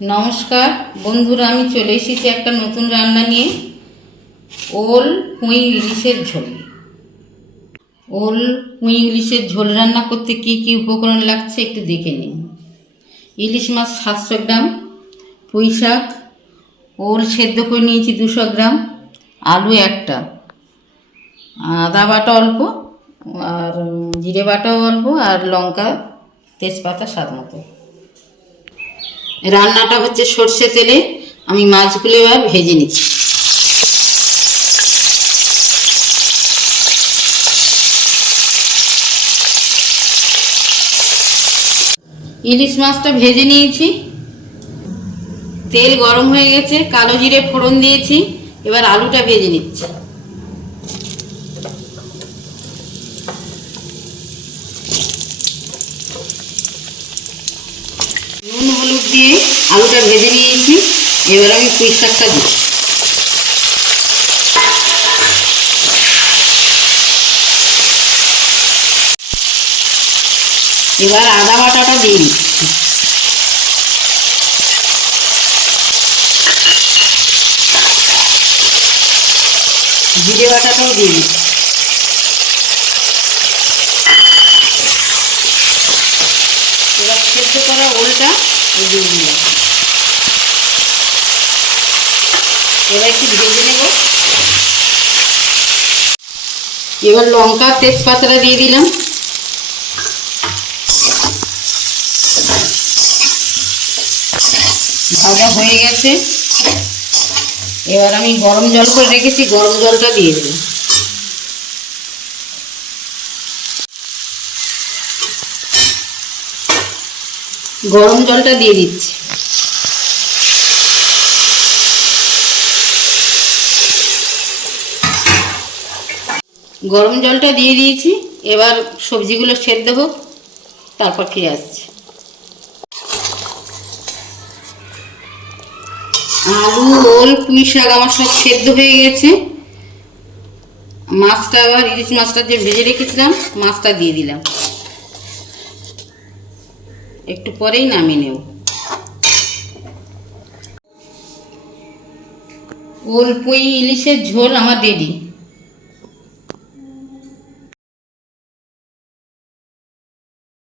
নমস্কার বন্ধুরা, আমি চলে এসেছি একটা নতুন রান্না নিয়ে। ওল পুঁই ইলিশের ঝোল। ওল পুঁই ইলিশের ঝোল রান্না করতে কি কি উপকরণ লাগছে একটু দেখে নিন। ইলিশ মাছ 700 গ্রাম, পুঁই শাক, ওল সেদ্ধ করে নিয়েছি 200 গ্রাম, আলু একটা, আদা বাটা অল্প, আর জিরে বাটাও অল্প, আর লঙ্কা তেজপাতা স্বাদ মতো। রান্নাটা হচ্ছে সর্ষে তেলে। আমি মাছগুলো এবার ভেজে নিচ্ছি। ইলিশ মাছটা ভেজে নিয়েছি, তেল গরম হয়ে গেছে, কালো জিরে ফোড়ন দিয়েছি। এবার আলুটা ভেজে নিচ্ছি। নুন হলুদ দিয়ে আলুটা ভেজে নিয়েছি। এবার আমি পুঁই শাকটা দিই। এবার আদা বাটাটা দিয়ে দিচ্ছি। জিরে বাটাটাও দিয়ে দিচ্ছি। এবার সেদ্ধ করা ওলটা দিয়ে দিলাম। এবার একটু ভেজে নেব। এবার লঙ্কা তেজপাতাটা দিয়ে দিলাম। ভাজা হয়ে গেছে। এবার আমি গরম জল করে রেখেছি, গরম জলটা দিয়ে দিলাম। গরম জলটা দিয়ে দিচ্ছি। গরম জলটা দিয়ে দিয়েছি। এবার সবজিগুলো সেদ্ধ হোক, তারপর ফিরে আসছি। আলু, ওল, পুঁই শাক আমার সব সেদ্ধ হয়ে গেছে। মাছটা, আবার ইলিশ মাছটা যে ভেজে রেখেছিলাম, মাছটা দিয়ে দিলাম। একটু পরেই নামিয়ে নেব। ওল পুঁই ইলিশের ঝোল আমার রেডি।